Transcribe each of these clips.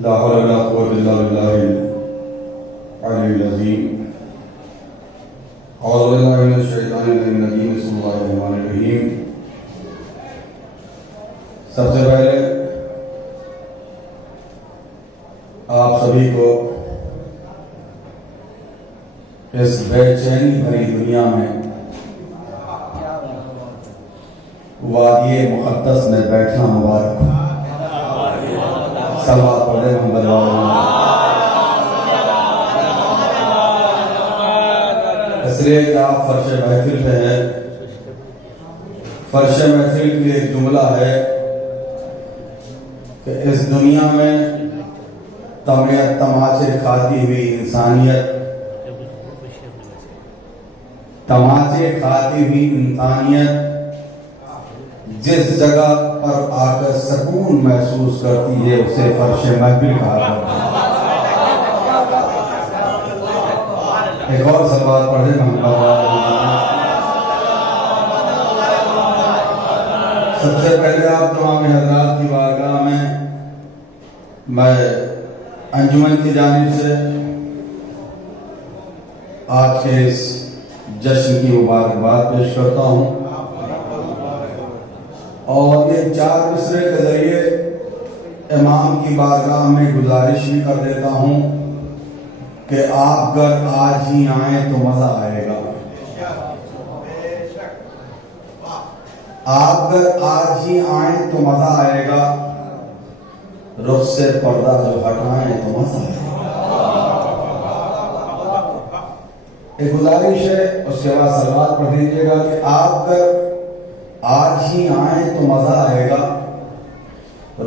لا حول ولا قوة إلا بالله العلي العظيم. أعوذ بالله من الشیطان الرجیم. بسم اللہ الرحمن الرحیم. سب سے پہلے آپ سبھی کو اس بے چینی بھری دنیا میں وادی مقدس میں بیٹھنا مبارک. صلوات پڑھیں محمد اس لیے کہ آپ فرش محفل پہ ہیں. فرش محفل کی ایک جملہ ہے کہ اس دنیا میں تماچے کھاتی ہوئی انسانیت جس جگہ پر آ کر سکون محسوس کرتی ہے اسے فرش محفل کہا جاتا ہے. ایک اور صلوات پڑھیں محمد. سب سے پہلے آپ تمام حضرات کی بارگاہ میں انجمن کی جانب سے آج کے اس جشن کی مبارکباد پیش کرتا ہوں اور یہ 4 مصرے کے ذریعے امام کی بارگاہ میں گزارش بھی کر دیتا ہوں کہ آپ اگر آج ہی آئیں تو مزہ آئے گا. آپ اگر آج ہی آئیں تو مزہ آئے گا. رخ سے پردہ جو ہٹائیں تو مزہ آئے گا. ایک گزارش ہے, اس کے بعد صلوات پڑھ لیجیے گا کہ آپ اگر آج ہی آئیں تو مزہ آئے گا.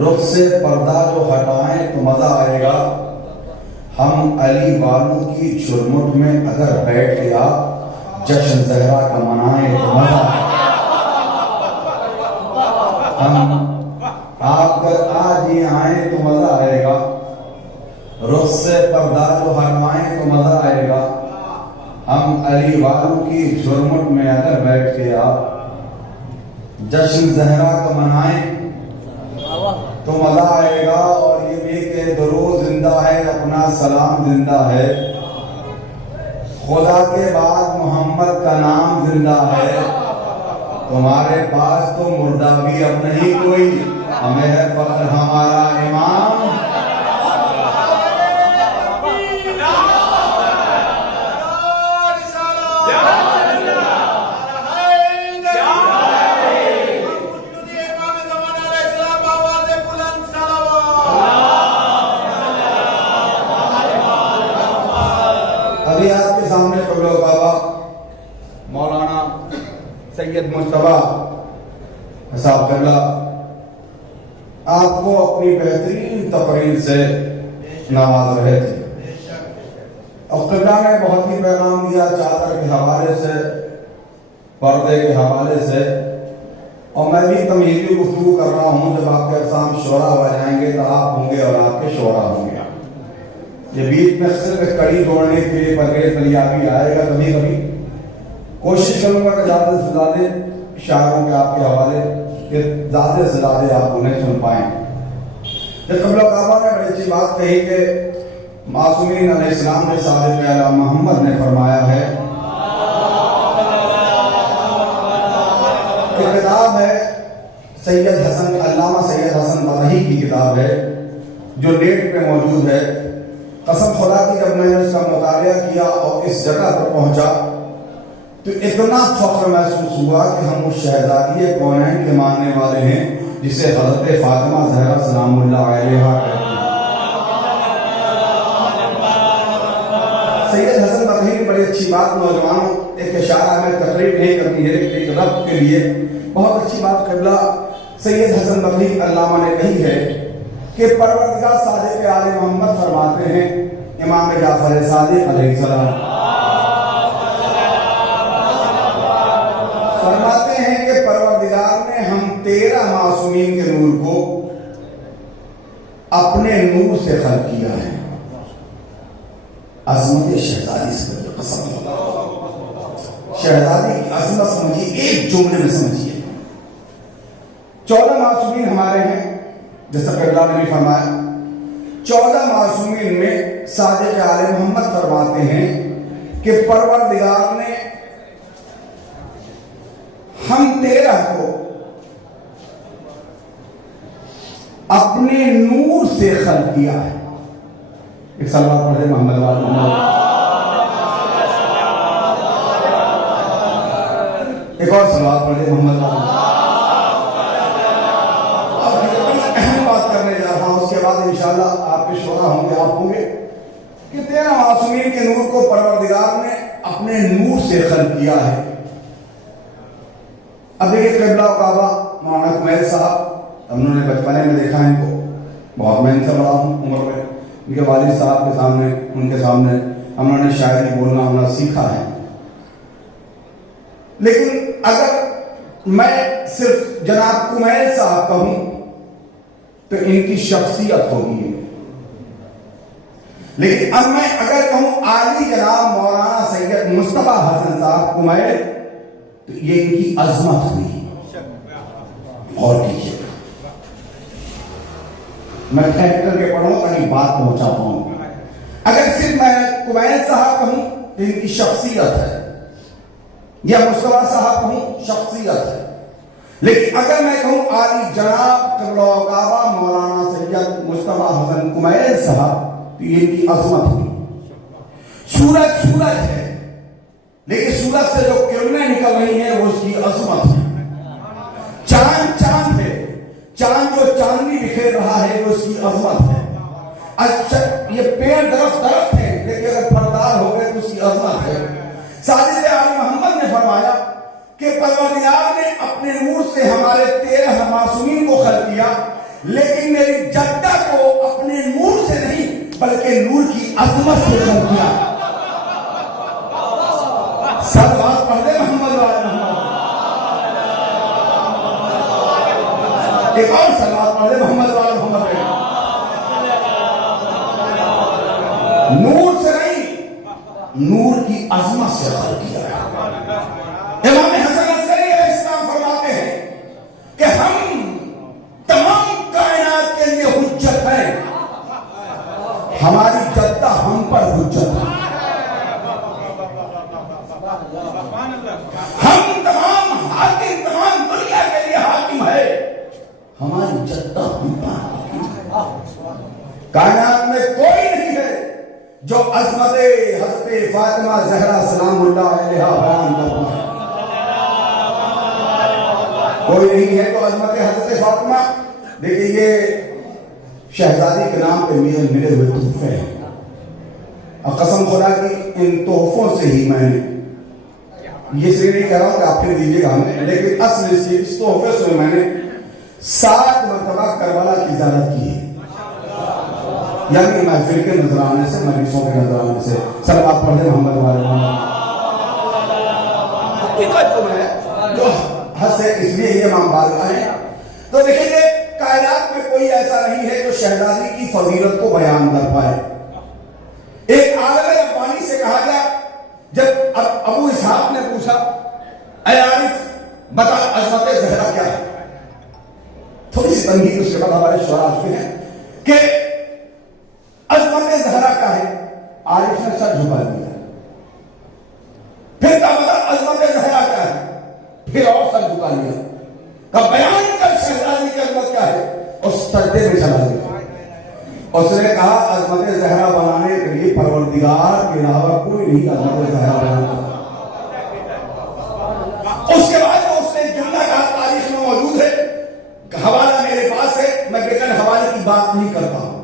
رخ سے پردہ جو ہٹائیں تو مزہ آئے گا. ہم علی والوں کی چرمٹ میں اگر بیٹھ کے آپ جشن زہرا کا منائیں تو مزہ آئے گا. ہم آپ اگر آج ہی آئیں تو مزہ آئے گا. رخ سے پردہ جو ہٹائیں تو مزہ آئے گا. ہم علی والوں کی جھرمٹ میں اگر بیٹھ کے آپ جشن زہرا کا منائیں تو مزہ آئے گا. اور یہ بھی کہ درود زندہ ہے, اپنا سلام زندہ ہے, خدا کے بعد محمد کا نام زندہ ہے. تمہارے پاس تو مردہ بھی اب نہیں کوئی, ہمیں ہے فخر ہمارا امام. ابھی آپ کے سامنے قبلہ بابا مولانا سید مجتبیٰ صاحب قبلہ آپ کو اپنی بہترین تقریر سے نواز رہے تھے اور قبلہ نے بہت ہی پیغام دیا چادر کے حوالے سے, پردے کے حوالے سے. اور میں بھی تمہیدی گفتگو کر رہا ہوں. جب آپ کے اقسام شعرا ہو جائیں گے تو آپ ہوں گے اور آپ کے شعرا ہوں گے. یہ بیچ میں صرف کڑی توڑنے کے لیے پرہیز بلیابی آئے گا. کبھی کبھی کوشش کروں گا کہ زیادہ سے زیادہ شاعروں کے آپ کے حوالے کہ زیادہ سے زیادہ آپ انہیں سن پائیں. قبلہ کعبہ نے بڑی اچھی بات کہی کہ معصومین علیہ السلام نے صادق اعلیٰ محمد نے فرمایا ہے کہ کتاب ہے سید حسن, علامہ سید حسن مدہی کی کتاب ہے جو نیٹ پہ موجود ہے. قسم خدا کی جب میں نے اس کا مطالعہ کیا اور اس جگہ پر پہنچا تو اتنا فخر محسوس ہوا کہ ہم اس شہزادی کونین کے ماننے والے ہیں جسے حضرت فاطمہ زہرا سلام اللہ علیہا کہتے ہیں. سید حسن مدہی کی بڑی اچھی بات نوجوانوں, ایک اشارہ میں تقریر نہیں کرتی ہے, ایک رب کے لیے بہت اچھی بات قبلہ سید حسن مدہی علامہ نے کہی ہے کہ پروردگار صادق آل محمد فرماتے ہیں, امام جعفر صادق علیہ السلام فرماتے ہیں کہ پروردگار نے ہم 13 معصومین کے نور کو اپنے نور سے خلق کیا ہے. عظمت شہزادی سے قسم, شہزادی کی عظمت سمجھیے, ایک جملے میں سمجھیے. 14 معصومین ہمارے ہیں جیسا کہ اللہ نے بھی فرمایا. 14 معصومین میں صادق آل محمد فرماتے ہیں کہ پروردگار نے ہم 13 کو اپنے نور سے خلق کیا ہے. ایک صلوات پڑھے محمد وال محمد. ایک اور صلوات پڑھے محمد وال. اہم بات کرنے جا رہا ہوں, اس کے بعد انشاءاللہ آپ کے شعراء ہوں گے, آپ ہوں گے کہ 13 معصومین کے نور کو پروردگار نے اپنے نور سے خلق کیا ہے. اب دیکھیں قبلہ و کعبہ مولانا کمیل صاحب, ہم نے بچپنے میں دیکھا ہے ان کو, بہت میں ان سے بڑا ہوں عمر میں, ان کے والد صاحب کے سامنے, ان کے سامنے ہم نے شاعری بولنا ہونا سیکھا ہے. لیکن اگر میں صرف جناب کمیل صاحب کہوں تو ان کی شخصیت ہوگی, لیکن اب میں اگر کہوں عالی جناب مولانا سید مصطفیٰ حسن صاحب کمیل تو یہ ان کی عظمت ہوئی. اور کیجیے میں ٹھہر کر کے پڑھوں تاکہ بات پہنچا پاؤں. اگر صرف میں کمیل صاحب کہوں تو ان کی شخصیت ہے, یا مصطفیٰ صاحب کہوں شخصیت ہے, لیکن اگر میں کہوں عالی جناب قبلہ و کعبہ مولانا سید مصطفیٰ حسن کمیل صاحب تو یہ ان کی عظمت ہوئی. سورج سورج ہے, لیکن سورج سے جو کرنیں نکل رہی ہیں وہ اس کی عظمت ہے. چاند چاند ہے, چاند جو چاندنی بکھیر رہا ہے وہ اس کی عظمت ہے. اچھا یہ پیڑ درخت درخت ہے, لیکن اگر پھلدار ہو گئے تو اس کی عظمت ہے. صادق آل محمد نے فرمایا کہ پروردگار نے اپنے نور سے ہمارے 13 معصومین کو خلق کیا, لیکن میری جدہ کو اپنے نور سے نہیں بلکہ نور کی عظمت سے خلق کیا. سب بات پڑھ دے محمد وال محمد. ایک اور سلوات پڑھ دے محمد وال محمد. نور سے نہیں, نور کی عظمت سے خلق کیا. امام حسن عسکری علیہ السلام فرماتے ہیں کہ ہم تمام کائنات کے لیے حجت ہیں, ہماری جدہ ہم پر حجت ہے. ہم تمام حاکم, تمام دنیا کے لیے حاکم ہے, ہماری جدہ ہم پر حاکم ہے. کائنات میں کوئی نہیں ہے جو عظمت حضرت فاطمہ زہرا سلام اللہ علیہا بیان کرتا ہے. کوئی نہیں ہے تو عظمت حضرت فاطمہ. دیکھیں یہ شہزادی کے نام پہ ملے ہوئے تحفے ہیں, اور قسم خدا کی ان تحفوں سے ہی میں نے یہ اس لیے نہیں کہہ رہا ہوں کہ آپ پھر دیجیے گا ہمیں, لیکن اصل اس تحفے سے میں نے 7 مرتبہ کربلا کی زیارت کی ہے. یعنی محفل کے نظرانے سے, مجلسوں کے نظرانے سے. صلوات پڑھ دے محمد وال محمد. جو حد سے اس لیے یہ امام بارگاہ ہیں. تو دیکھیں گے کائنات میں کوئی ایسا نہیں ہے جو شہزادی کی فضیلت کو بیان کر پائے. ایک عالم ربانی سے کہا گیا, جب ابو اسحاق نے پوچھا اے عارف بتا عظمت زہرا کیا ہے, تھوڑی سی تنقید اس کے بعد ہمارے شعراء چکے ہیں کہ عظمت زہرا کیا ہے. عارف نے سر جھکا دیا. پھر کہا بتا عظمت زہرا کیا ہے, پھر اور سر جھکا لیا. کہا بیان کر شہزادی کی عظمت کیا ہے, اور سجدے میں چلا گیا. اس نے کہا عظمت زہرا بنانے کے لیے پروردگار کے علاوہ کوئی نہیں عظمت زہرا بناتا. اس کے بعد اس نے جملہ کہا, تاریخ میں موجود ہے, حوالہ میرے پاس ہے, میں بغیر حوالے کی بات نہیں کرتا ہوں.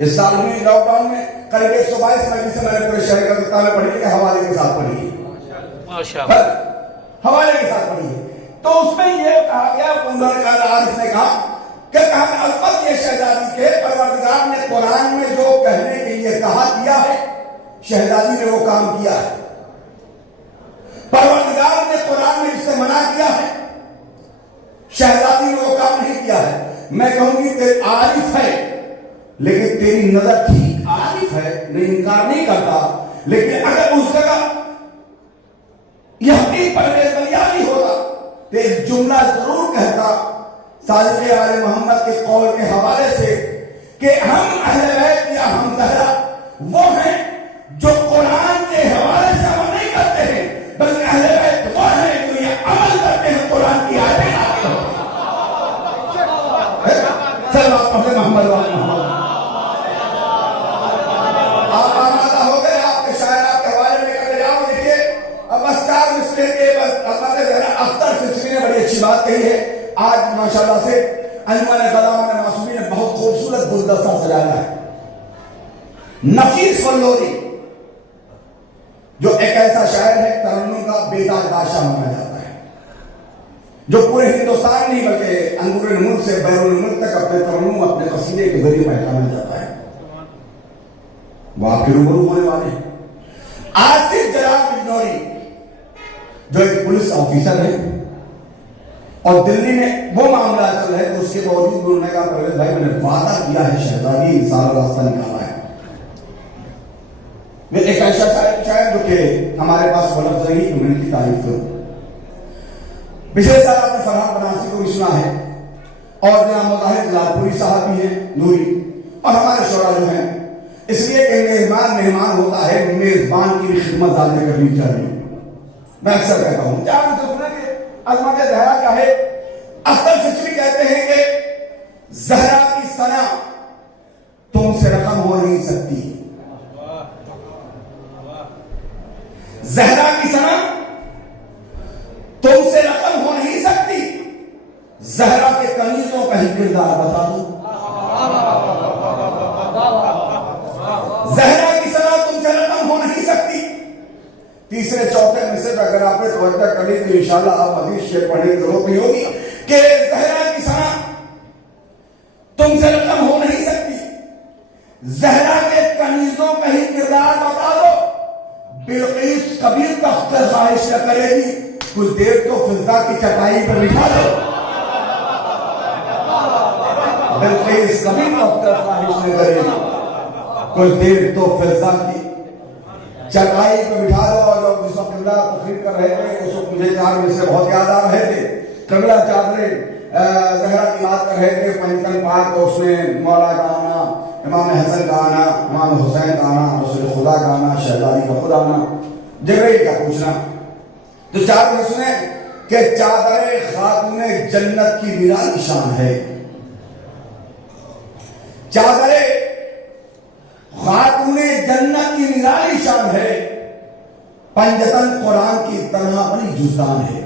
اس سال میں لاک ڈاؤن میں قریب 122 مجلس سے میں نے پورے شہر کا کتابیں پڑھی کہ حوالے کے ساتھ پڑھی ہے, حوالے کے ساتھ پڑھی ہے. تو اس میں یہ کہا گیا, عارف نے کہا کہ عظمت یہ شہزادی کے پروردگار نے قرآن میں جو کہنے کے لیے کہا دیا ہے, شہزادی نے وہ کام کیا ہے. پروردگار نے قرآن میں جس سے منع کیا ہے, شہزادی نے وہ کام نہیں کیا ہے. میں کہوں گی کہ عارف ہے, لیکن تیری نظر ٹھیک, عارف ہے, نہیں انکار نہیں کرتا, لیکن اگر اس جگہ یہ حقیق پرویز بلیانی ہوتا تو ایک جملہ ضرور کہتا صادق آل محمد کے قول کے حوالے سے کہ ہم اہل بیت ماشاءاللہ سے انجمن غلامان معصومین نے بہت خوبصورت گلدستہ سجایا ہے. نفیس فلوری جو ایک ایسا شاعر ہے ترنم کا بیدار بادشاہ مانا جاتا ہے، جو پورے ہندوستان نہیں بلکہ اندرون ملک سے بیرون ملک تک اپنے ترنم اپنے قصیدے کے ذریعے پہچانا جاتا ہے. وہ آپ کے روبرو ہونے والے ہیں. آصف جناب بجنوری جو ایک پولیس آفیسر ہے اور دلی میں وہ معاملہ چل رہا ہے تو اس کے باوجود انہوں نے کہا پرویز بھائی میں نے وعدہ کیا ہے شہزادی سارا راستہ نکالا ہے. وہ ایک ایسا شاعر جو کہ ہمارے پاس وہ لفظ نہیں کہ میں ان کی تعریف کروں. پچھلے سال آپ نے فرحان بنارسی کو بھی سنا ہے اور جناب مظاہر جلال پوری صاحب بھی ہیں نوری اور ہمارے شعراء جو ہیں. اس لیے کہ میزبان مہمان ہوتا ہے میزبان کی بھی خدمت زیادہ کرنی چاہیے. میں اکثر کہتا ہوں کیا آپ سے سنا کہ عظمت زہرا کیا ہے؟ اختر فشری کہتے ہیں کہ زہرا کی ثنا تم سے رقم ہو نہیں سکتی. زہرا کی ثنا تم سے رقم ہو نہیں سکتی. زہرا کے کنیزوں کا ہی کردار بتا دو. زہرا کی ثنا تم سے رقم ہو نہیں سکتی. تیسرے چوتھے مصرے پہ اگر آپ نے توجہ کر لی تو انشاءاللہ آپ مزید شعر پڑھنے کی ضرورت نہیں ہوگی کہ زہرا کی ثنا تم سے رقم ہو نہیں سکتی. زہرا کے کنیزوں کا ہی کردار بتا دو. بلقیس کبھی تخت خواہش نہ کرے گی، کچھ دیر تو فضا کی چٹائی پر بٹھا دو. بلقیس کبھی تخت خواہش نہ کرے گی، کچھ دیر تو فضا کی چٹائی پہ بٹھا دو. اور جب جس وقت قبلہ تقریر کر رہے تھے اس وقت مجھے چار میں سے بہت یاد آ رہے تھے. قبلہ چادریں زہرا کی بات کر رہے تھے پنجتن پاک تو اس میں مولا کا آنا، امام حسن کا آنا، امام حسین کا آنا، رسول خدا کا آنا، شہزادی کا خود آنا، جبریل کا پوچھنا. تو چار میں سنیں کہ چادر خاتون جنت کی نرالی شان ہے. چادر خاتون جنت کی نرالی شان ہے. پنجتن قرآن کی تنہا بنی جزدان ہے.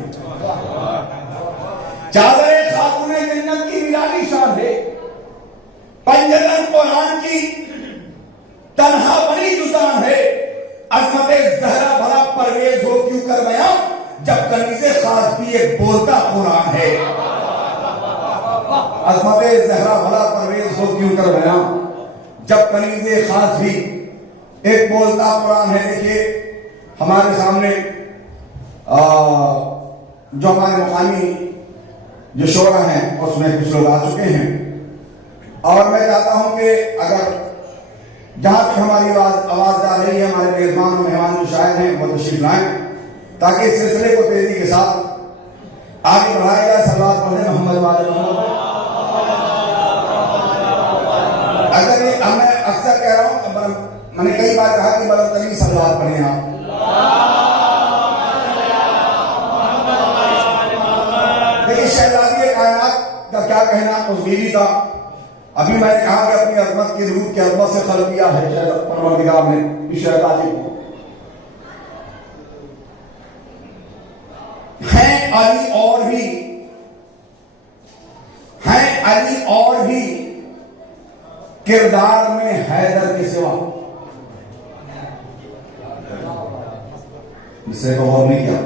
چادر خاتون جنت کی نرالی شان ہے. پنجتن قرآن کی تنہا بنی جزدان ہے. عظمت زہرا بھلا پرویز ہو کیوں کر بیاں جب کنیز خاص بھی ایک بولتا قرآن ہے. عظمت زہرا بھلا پرویز ہو کیوں کر بیاں جب کنیز خاص بھی ایک بولتا قرآن ہے. دیکھیے ہمارے سامنے جو ہمارے مقامی جو شعراء ہیں اس میں کچھ لوگ آ چکے ہیں اور میں چاہتا ہوں کہ اگر جہاں تک ہماری آواز جا رہی ہے ہمارے میزبان و مہمان جو شاعر ہیں وہ تشریف لائیں تاکہ اس سلسلے کو تیزی کے ساتھ آگے بڑھایا جائے. صلوات پڑھیں محمد والے محمد. اگر میں اکثر کہہ رہا ہوں میں نے کئی بار کہا کہ بلند ترین صلوات پڑھیں آپ. لیکن شہزادی کائنات کا کیا کہنا اس بیوی کا. ابھی میں نے کہا کہ اپنی عظمت کی روح کی عظمت سے خلق کیا ہے پروردگار نے اس شہزادی کو. ہیں علی اور بھی کردار میں حیدر کے سوا. اس سے غور نہیں کیا.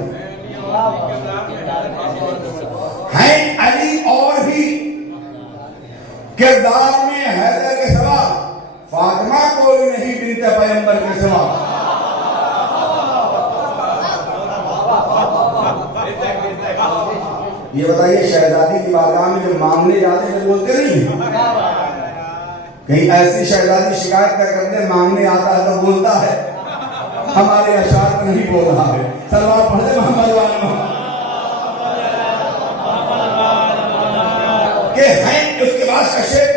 ہیں علی اور بھی کردار میں حیدر کے سوا. فاطمہ کوئی نہیں بنت پیغمبر کے سوا. یہ بتائیے شہزادی کی بارگاہ میں جو مانگنے جاتے ہیں بولتے نہیں ہیں. کہیں ایسی شہزادی شکایت کر کرنے مانگنے آتا ہے تو بولتا ہے. ہمارے اشعار میں نہیں بول رہا ہے. صلوات پڑھے محمد والے محمد. کہ ہیں اس کے بعد کا شعر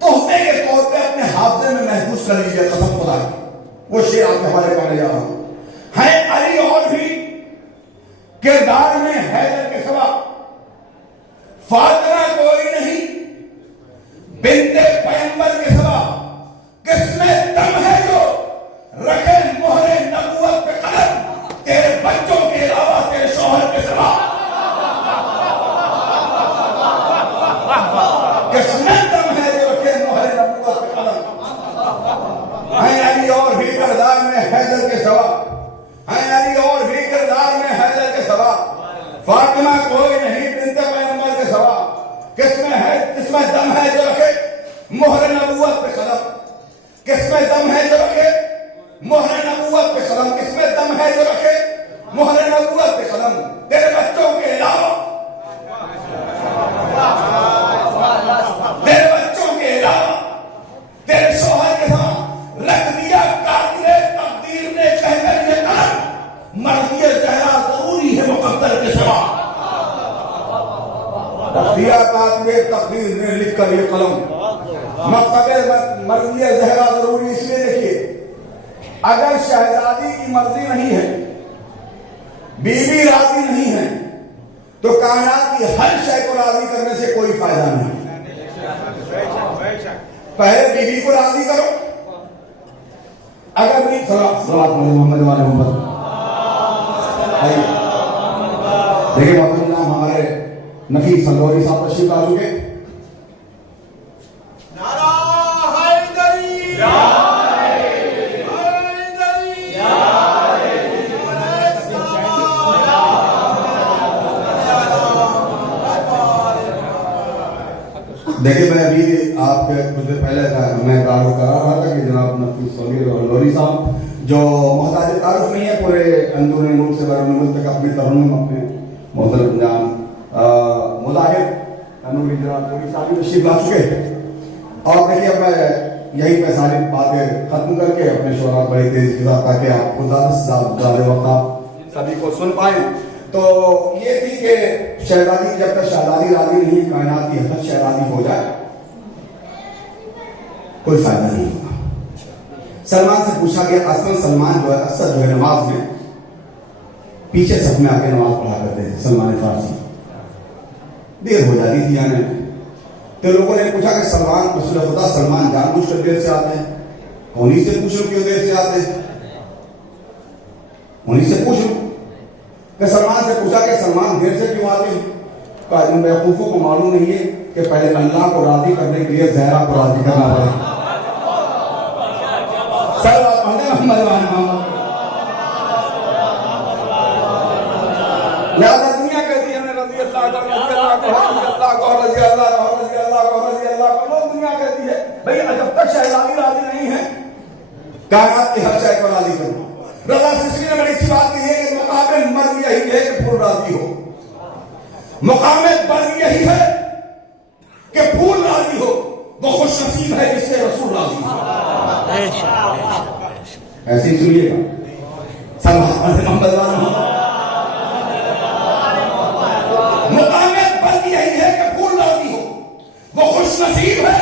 تحفے کے طور پہ اپنے حافظے میں محفوظ کر لیجیے قسم خدا کی. وہ شعر آپ کے حوالے کرنے جا رہا ہوں. ہیں علی اور بھی کردار میں حیدر کے سوا. فاطمہ کوئی نہیں بنت پیغمبر کے سوا. کس میں دم ہے جو رکھے مہر نبوت پہ قدم تیرے بچوں کے علاوہ تیرے شوہر کے سوا. ہیں علی اور بھی کردار میں حیدر کے سوا، ہیں علی اور بھی کردار میں حیدر کے سوا، فاطمہ کوئی نہیں بنت پیغمبر کے سوا، کس میں دم ہے جو رکھے مہر نبوت پہ قدم، کس میں دم ہے جو رکھے مہر نبوت پہ قدم، کس میں دم ہے جو رکھے مہر نبوت پہ قدم، تیرے بچوں کے علاوہ، تیرے بچوں کے علاوہ، تیرے شوہر کے ساتھ رکھ دیا قاتل تقدیر نے کہہ کر یہ قلم، مرضی زہرا ضروری ہے مقدر کے سوا، رکھ دیا قاتل تقدیر نے لکھ کر یہ قلم، مرضی زہرا ضروری اس لیے دیکھیے، اگر شہزادی کی مرضی نہیں ہے، بیوی راضی نہیں ہے، تو کائنات کی ہر شے کو راضی کرنے سے کوئی فائدہ نہیں۔ پہلے بیوی کو راضی کرو، اگر بھی محمد والے محمد دیکھیں محمد نام ہمارے نفیس سندوری صاحب تشریف لا چکے، دیکھیں میں ابھی آپ کے کچھ دیر پہلے میں تعارف کرا رہا تھا کہ جناب نفیس لوری صاحب جو محتاج تعارف نہیں ہے، پورے اندرونی ملک سے بیرون ملک تک اپنی ترنم اپنے محترم جان مظاہر نوری جناب لوری صاحب تشریف لا چکے ہیں، اور دیکھیے اب میں یہی پہ ساری باتیں ختم کر کے اپنے شعراء بڑی تیزی کے ساتھ تاکہ آپ کو زیادہ وقت آپ سبھی کو سن پائیں، تو یہ تھی کہ شہزادی جب تک شہزادی راضی نہیں، کائنات کی حد شہزادی ہو جائے کوئی فائدہ نہیں ہوگا۔ سلمان سے پوچھا گیا، اصل سلمان جو ہے اکثر جو ہے نماز میں پیچھے صف میں آ کے نماز پڑھا کرتے تھے، سلمان فارسی، دیر ہو جاتی تھی آنے میں، تو لوگوں نے پوچھا کہ سلمان رسول خدا سلمان جان بوجھ کر دیر سے آتے ہیں، انہیں سے پوچھو کیوں دیر سے آتے ہیں، انہیں سے پوچھو کہ سلمان سے پوچھا کہ سلمان دیر سے کیوں آتے ہیں، کہا ان بیوقوفوں کو معلوم نہیں ہے کہ پہلے اللہ کو راضی کرنے کے لیے زہرا کو راضی کرنا پڑے۔ لہذا دنیا کہتی ہے رضی اللہ کو، دنیا کہتی ہے بھئی جب تک شہزادی راضی نہیں ہے کائنات کی ہر شے کو راضی کرنا۔ رضا سسری نے بڑی اچھی بات کی ہے کہ مقام مرد یہی ہے کہ پھول راضی ہو، مقام مرد یہی ہے کہ پھول راضی ہو، وہ خوش نصیب ہے جس سے رسول راضی ہو۔ ایسے ہی سنیے گا مقام مرد یہی ہے کہ پھول راضی ہو، وہ خوش نصیب ہے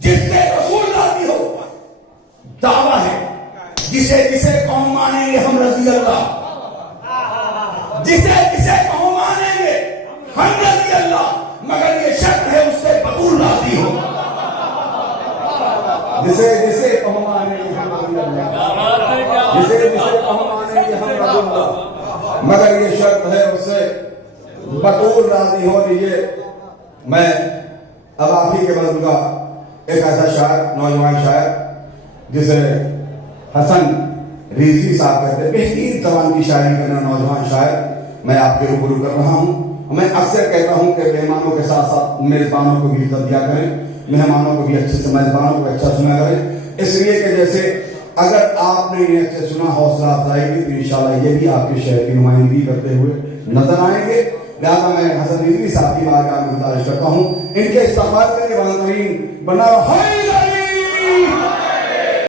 جس سے رسول راضی ہو۔ دعویٰ ہے جسے جسے قوم مانیں گے ہم رضی اللہ، جسے جسے قوم مانیں گے ہم رضی اللہ، مگر یہ شرط ہے اس سے بطول راضی ہو۔ جسے جسے قوم مانیں گے ہم رضی اللہ، جسے جسے قوم مانیں گے ہم رضی اللہ، مگر یہ شرط ہے اس سے بطول راضی ہو۔ لیجیے میں اب آپ ہی کے بزرگ کا ایک ایسا شاعر، نوجوان شاعر جسے حسن ریزی صاحب کہتے ہیں، بہترین زبان کی شاعری کرنا نوجوان شاعر، میں آپ کے روبرو کر رہا ہوں۔ میں اکثر کہتا ہوں کہ مہمانوں کے ساتھ ساتھ میزبانوں کو بھی عزت دیا کریں، مہمانوں کو بھی اچھے سے میزبانوں کو اچھا سنا کریں، اس لیے کہ جیسے اگر آپ نے انہیں اچھے سنا، حوصلہ افزائی کی، تو انشاءاللہ یہ بھی آپ کے شہر کی نمائندگی کرتے ہوئے نظر آئیں گے۔ لہٰذا میں حسن ریزی صاحب کی بارگاہ میں گزارش کرتا ہوں ان کے استقبال کے لیے بہترین بنا